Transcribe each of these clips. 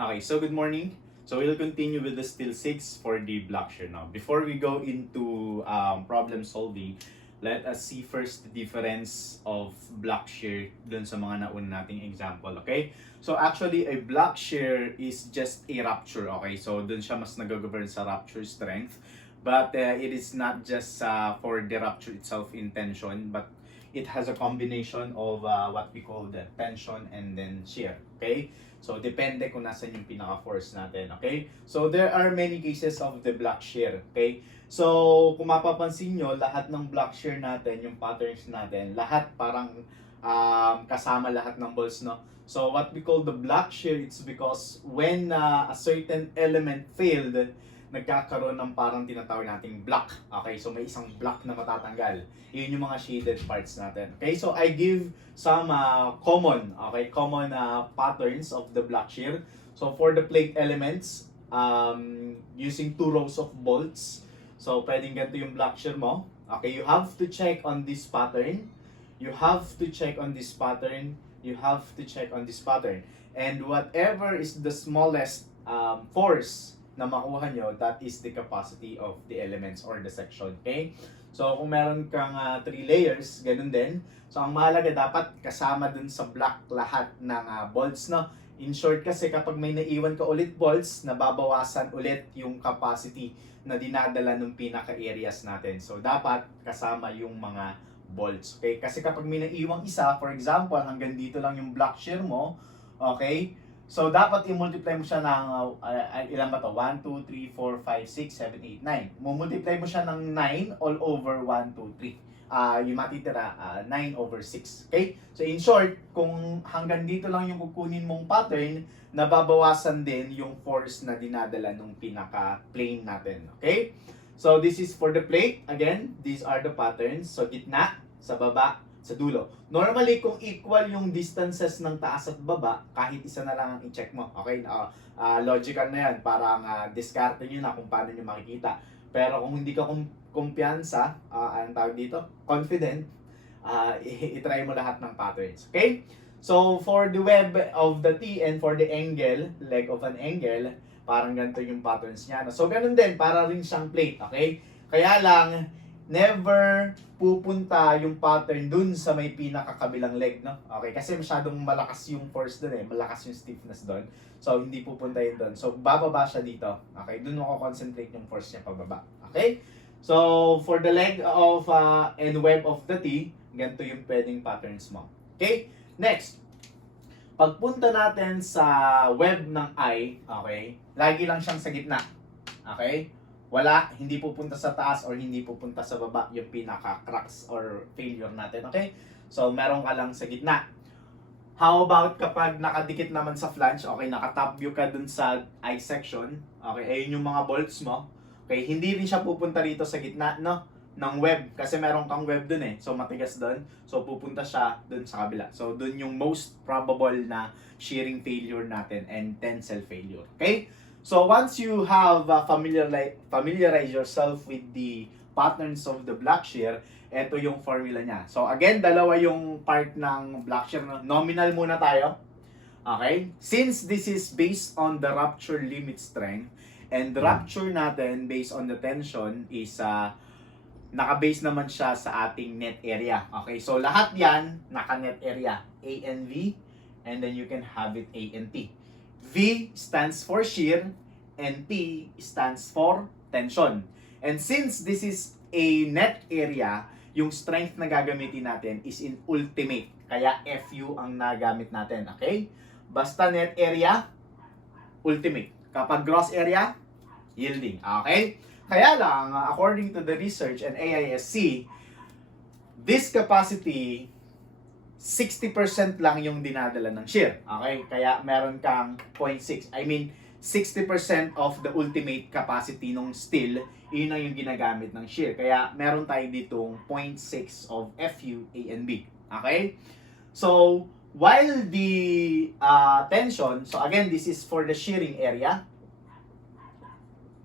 Okay, so good morning. So we'll continue with the still 6 for the block shear now. Before we go into problem solving, let us see first the difference of block shear dun sa mga nauna nating example, okay? So actually, a block shear is just a rupture, okay? So dun siya mas nag-govern sa rupture strength. But it is not just for the rupture itself in tension, but it has a combination of what we call the tension and then shear, okay? So, depende kung nasan yung pinaka-force natin, okay? So, there are many cases of the block shear, okay? So, kung mapapansin nyo, lahat ng block shear natin, yung patterns natin, lahat parang kasama lahat ng balls, no? So, what we call the block shear, it's because when a certain element failed, nagkakaroon ng parang tinatawag nating block. Okay, so may isang block na matatanggal. Yun yung mga shaded parts natin. Okay, so I give some common patterns of the block shear. So for the plate elements, using 2 rows of bolts. So pwedeng ganito yung block shear mo. Okay, you have to check on this pattern. You have to check on this pattern. You have to check on this pattern. And whatever is the smallest force na makuha nyo, that is the capacity of the elements or the section, okay? So, kung meron kang 3 layers, ganun din. So, ang mahalaga dapat kasama dun sa block lahat ng bolts, no? In short kasi, kapag may naiwan ka ulit bolts, nababawasan ulit yung capacity na dinadala ng pinaka-areas natin. So, dapat kasama yung mga bolts, okay? Kasi kapag may naiwang isa, for example, hanggang dito lang yung block shear mo, okay? So, dapat i-multiply mo siya ng, ilan ba to? 1, 2, 3, 4, 5, 6, 7, 8, 9. Mumultiply mo siya ng 9 all over 1, 2, 3. Yung matitira, 9 over 6. Okay? So, in short, kung hanggang dito lang yung kukunin mong pattern, nababawasan din yung force na dinadala ng pinaka-plane natin. Okay? So, this is for the plate. Again, these are the patterns. So, gitna, sa baba, sa dulo. Normally, kung equal yung distances ng taas at baba, kahit isa na lang ang i-check mo. Okay? Logical na yan. Parang diskarte nyo na kung paano nyo makikita. Pero kung hindi ka kumpiyansa, anong tawag dito? Confident, i-try mo lahat ng patterns. Okay? So, for the web of the T and for the angle, leg of an angle, parang ganito yung patterns niya. So, ganun din. Para rin siyang plate. Okay? Kaya lang, never pupunta yung pattern dun sa may pinakakabilang leg, no? Okay, kasi masyadong malakas yung force dun eh, malakas yung stiffness dun. So, hindi pupunta yun dun. So, bababa siya dito. Okay, dun mo concentrate yung force niya pababa. Okay? So, for the leg of and web of the T, ganito yung pwedeng patterns mo. Okay? Next, pagpunta natin sa web ng I, okay, lagi lang siyang sa gitna. Okay? Wala, hindi pupunta sa taas or hindi pupunta sa baba yung pinaka-cracks or failure natin, okay? So, meron ka lang sa gitna. How about kapag nakadikit naman sa flange, okay, naka-top view ka dun sa eye section, okay, ayun yung mga bolts mo, okay, hindi rin siya pupunta rito sa gitna, no? Ng web, kasi meron kang web dun eh, so matigas dun, so pupunta siya dun sa kabila. So, dun yung most probable na shearing failure natin and tensile failure, okay? So once you have familiarize yourself with the patterns of the block shear, ito yung formula niya. So again, dalawa yung part ng block shear. Nominal muna tayo. Okay? Since this is based on the rupture limit strength, and the rupture natin based on the tension is naka-base naman siya sa ating net area. Okay? So lahat yan, naka-net area. A and V, and then you can have it A and T. V stands for shear and T stands for tension. And since this is a net area, yung strength na gagamitin natin is in ultimate. Kaya FU ang nagamit natin. Okay? Basta net area, ultimate. Kapag gross area, yielding. Okay? Kaya lang, according to the research and AISC, this capacity 60% lang yung dinadala ng shear. Okay? Kaya meron kang 0.6. I mean, 60% of the ultimate capacity ng steel, yun ang yung ginagamit ng shear. Kaya meron tayo ditong 0.6 of FU, A and B. Okay? So, while the tension, so again, this is for the shearing area.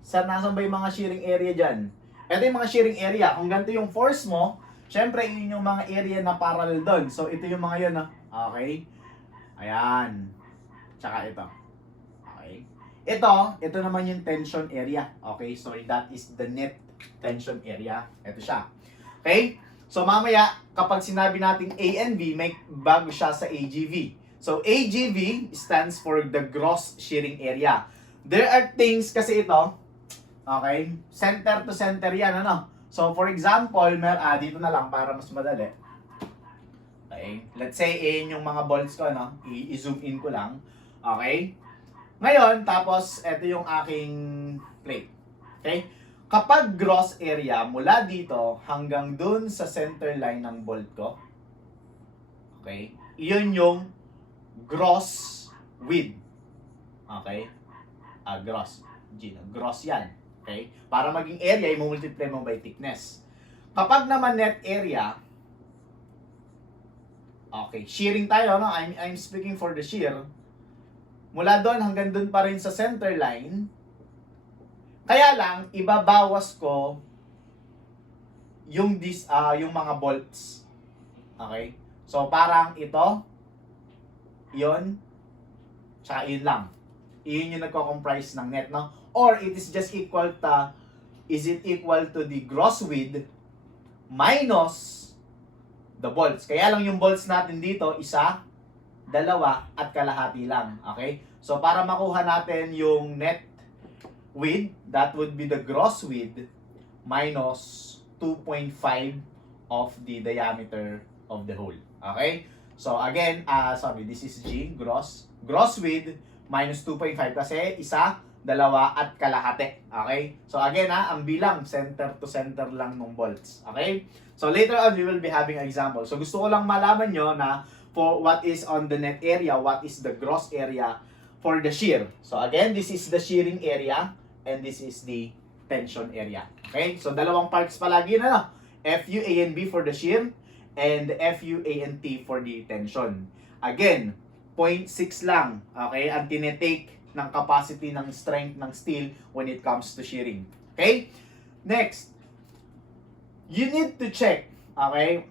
Nasaan ba yung mga shearing area dyan? Ito yung mga shearing area. Kung ganito yung force mo, syempre, yun yung mga area na parallel doon. So, ito yung mga yun, okay? Ayan. Tsaka ito. Okay. Okay. Ito naman yung tension area. Okay, so that is the net tension area. Ito siya. Okay? So mamaya, kapag sinabi natin A and B, may bago siya sa AGV. So AGV stands for the gross shearing area. There are things kasi ito, okay, center to center yan, ano? So for example, dito na lang para mas madali. Okay, let's say yung mga bolts ko, no? I-zoom in ko lang. Okay? Ngayon, tapos, ito yung aking plate. Okay? Kapag gross area, mula dito hanggang dun sa center line ng bolt ko, okay? Iyon yung gross width. Okay? Gross. Gross yan. Okay? Para maging area, i-multiply mo by thickness. Kapag naman net area, okay, shearing tayo, no? I'm speaking for the shear. Mula doon hanggang doon pa rin sa center line. Kaya lang ibabawas ko yung yung mga bolts. Okay? So parang ito, 'yon, tsaka 'yun lang. Iyon yung nagko-comprise ng net, no? Or it is just equal to, is it equal to the gross width minus the bolts. Kaya lang yung bolts natin dito, 1, 2 at kalahati lang. Okay? So, para makuha natin yung net width, that would be the gross width minus 2.5 of the diameter of the hole. Okay? So, again, this is G, gross. Gross width minus 2.5 kasi 1, 2 at kalahati. Okay? So, again, ang bilang, center to center lang ng bolts. Okay? So, later on, we will be having an example. So, gusto ko lang malaman nyo na for what is on the net area, what is the gross area for the shear. So, again, this is the shearing area and this is the tension area. Okay? So, dalawang parts palagi na, FU, A, and B for the shear and FU, A, and T for the tension. Again, 0.6 lang, okay, ang tinetake ng capacity ng strength ng steel when it comes to shearing. Okay? Next, you need to check, okay?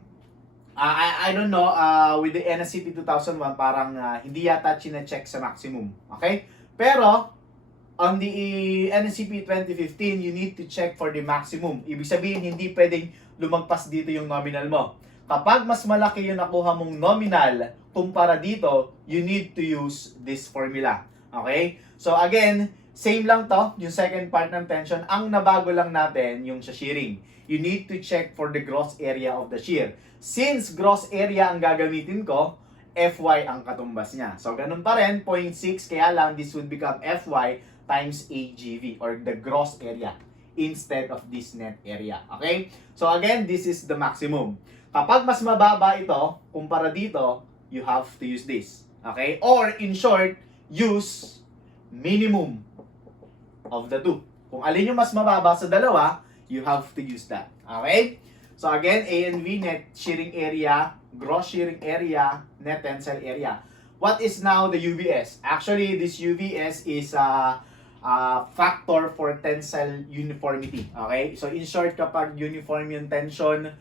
I don't know, with the Nscp 2001, parang hindi yata chine-check sa maximum. Okay? Pero, on the Nscp 2015, you need to check for the maximum. Ibig sabihin, hindi pwedeng lumagpas dito yung nominal mo. Kapag mas malaki yung nakuha mong nominal kumpara dito, you need to use this formula. Okay? So again, same lang to, yung second part ng tension. Ang nabago lang natin yung sa shearing. You need to check for the gross area of the shear. Since gross area ang gagamitin ko, Fy ang katumbas niya. So ganun pa rin, 0.6, kaya lang this would become Fy times AGV or the gross area instead of this net area. Okay? So again, this is the maximum. Kapag mas mababa ito, kumpara dito, you have to use this. Okay? Or in short, use minimum of the two. Kung alin yung mas mababa sa dalawa, you have to use that. Okay? So again, A and V, net shearing area, gross shearing area, net tensile area. What is now the UBS? Actually, this UBS is a factor for tensile uniformity. Okay? So in short, kapag uniform yung tension,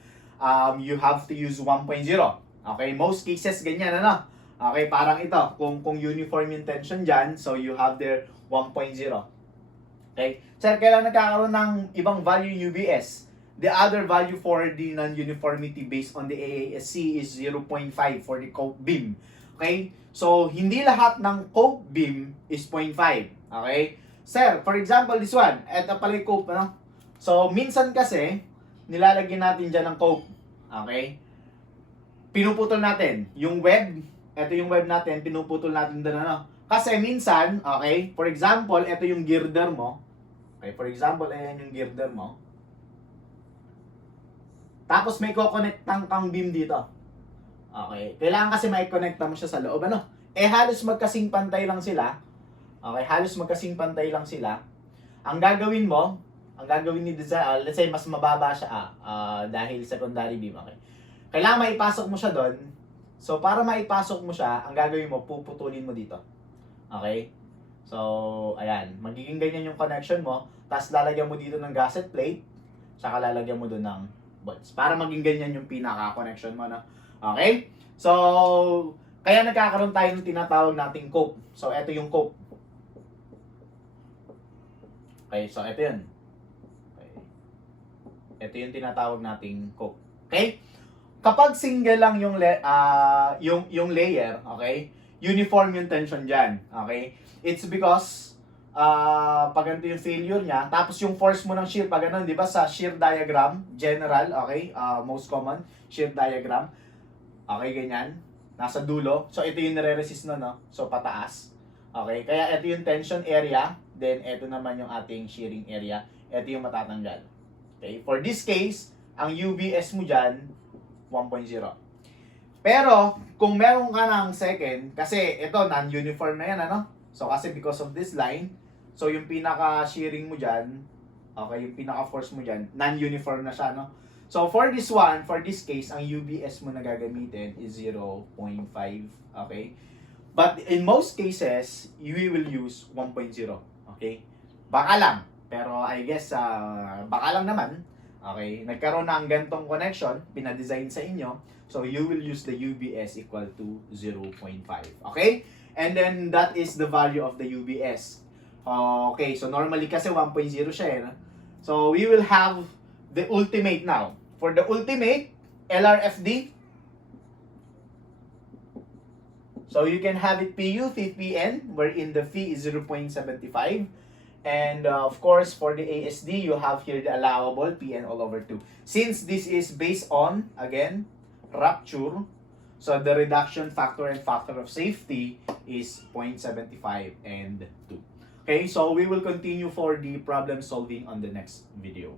you have to use 1.0. Okay? Most cases, ganyan, ano? Okay, parang ito. Kung uniform yung tension dyan, so you have there 1.0. Okay? Sir, kailan nagkakaroon ng ibang value UBS? The other value for the non-uniformity based on the AASC is 0.5 for the cope beam. Okay? So, hindi lahat ng cope beam is 0.5. Okay? Sir, for example, this one. Ito pala yung cope, ano? So, minsan kasi, nilalagyan natin dyan ng cope. Okay? Pinuputol natin. Yung web, ito yung web natin, pinuputol natin doon, ano? Kasi minsan, okay, for example, ito yung girder mo. Okay, for example, ayan yung girder mo. Tapos may ko-connectang kang beam dito. Okay, kailangan kasi mai-connecta mo siya sa loob, ano? Halos magkasing pantay lang sila. Okay, halos magkasing pantay lang sila. Ang gagawin mo, ang gagawin ni design, let's say mas mababa siya dahil secondary beam, okay. Kailangan maipasok mo siya doon. So para maipasok mo siya, ang gagawin mo, puputulin mo dito. Okay? So, ayan, magiging ganyan yung connection mo, tapos lalagyan mo dito ng gasket plate, saka lalagyan mo doon ng bolts. Para maging ganyan yung pinaka-connection mo, no? Okay? So, kaya nagkakaroon tayo ng tinatawag nating cope. So, ito yung cope. Okay, so ito yun. Okay. Ito yung tinatawag nating coke. Okay? Kapag single lang yung layer, okay? Uniform yung tension diyan, okay? It's because pag ganito yung failure niya, tapos yung force mo ng shear, pag ganun, di ba, sa shear diagram, general, okay? Most common, shear diagram, okay, ganyan, nasa dulo. So, ito yung nire-resist no? So, pataas. Okay, kaya ito yung tension area, then ito naman yung ating shearing area. Ito yung matatanggal. Okay, for this case, ang UBS mo dyan, 1.0. Pero, kung meron ka ng second, kasi ito, non-uniform na yan, ano? So, kasi because of this line, so yung pinaka-shearing mo dyan, okay, yung pinaka-force mo dyan, non-uniform na siya, no? So, for this one, for this case, ang UBS mo na gagamitin is 0.5, okay? But in most cases, we will use 1.0, okay? Baka lang, pero I guess, baka lang naman, okay? Nagkaroon na ang gantong connection, pinadesign sa inyo, so you will use the UBS equal to 0.5, okay? And then, that is the value of the UBS. Okay, so normally kasi 1.0 siya eh. No? So, we will have the ultimate now. For the ultimate, LRFD, so you can have it PU, fee, PN, wherein the fee is 0.75. And of course, for the ASD, you have here the allowable PN all over 2. Since this is based on, again, rupture, so the reduction factor and factor of safety is 0.75 and 2. Okay, so we will continue for the problem solving on the next video.